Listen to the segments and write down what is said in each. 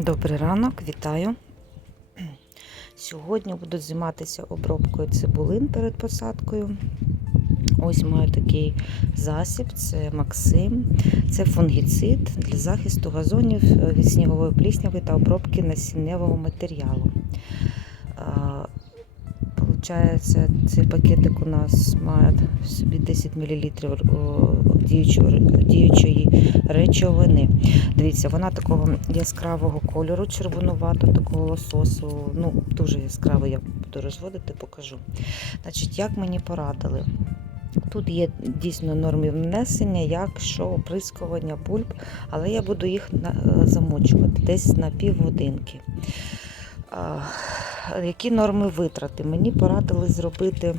Добрий ранок, вітаю. Сьогодні буду займатися обробкою цибулин перед посадкою. Ось маю такий засіб, це Максим, це фунгіцид для захисту газонів від снігової плісняви та обробки насінневого матеріалу. Получається, цей пакетик у нас має в собі 10 мл діючої, діючої речовини. Дивіться, вона такого яскравого кольору, червонувато, такого лососу. Ну, дуже яскраво я буду розводити, покажу. Значить, як мені порадили? Тут є дійсно норми внесення, як що оприскування бульб, але я буду їх замочувати десь на півгодинки. Які норми витрати? Мені порадили зробити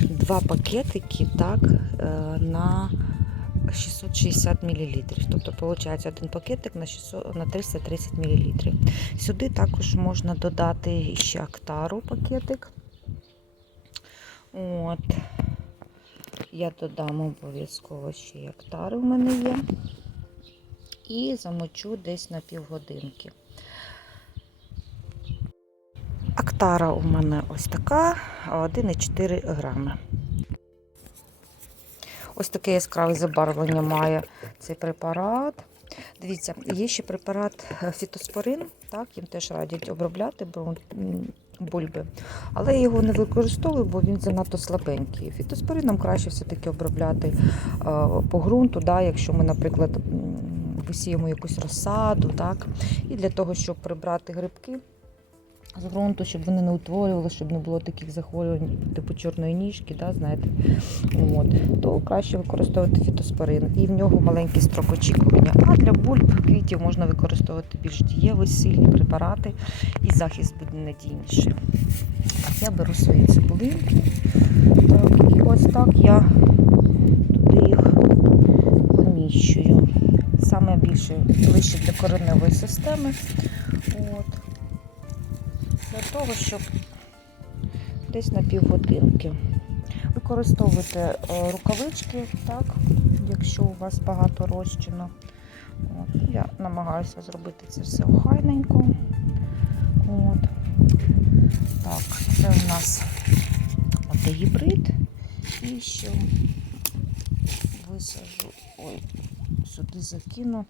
два пакетики так, е, на 660 мл. Тобто, виходить, один пакетик на, 600, на 330 мл. Сюди також можна додати ще актару пакетик. От. Я додам обов'язково ще актари в мене є. І замочу десь на півгодинки. Актара у мене ось така 1,4 грами. Ось таке яскраве забарвлення має цей препарат. Дивіться, є ще препарат е, фітоспорин, так, їм теж радять обробляти бульби. Але я його не використовую, бо він занадто слабенький. Фітоспорином краще все-таки обробляти е, по ґрунту, да, якщо ми, наприклад, висіємо якусь розсаду, так, і для того, щоб прибрати грибки з ґрунту, щоб вони не утворювали, щоб не було таких захворювань, типу чорної ніжки, да, знаєте, от, то краще використовувати фітоспорин. І в нього маленький строк очікування. А для бульб квітів можна використовувати більш дієві, сильні препарати, і захист буде надійніший. Я беру свої цибулинки. Так, і ось так я туди їх поміщую. Саме більше ближче для кореневої системи. От для того, щоб десь на півгодинки. Використовуйте е, рукавички, так, якщо у вас багато розчину. От. Я намагаюся зробити це все охайненько. От. Так, це у нас от гібрид. І ще висажу, ой, сюди закину.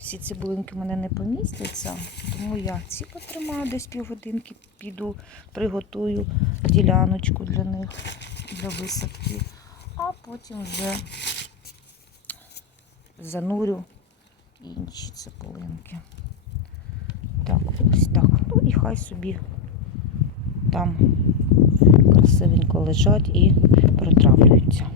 Всі цибулинки мене не помістяться, тому я ці потримаю десь півгодинки, піду, приготую діляночку для них, для висадки, а потім вже занурю інші цибулинки. Так, ось так. Ну і хай собі там красивенько лежать і протравлюються.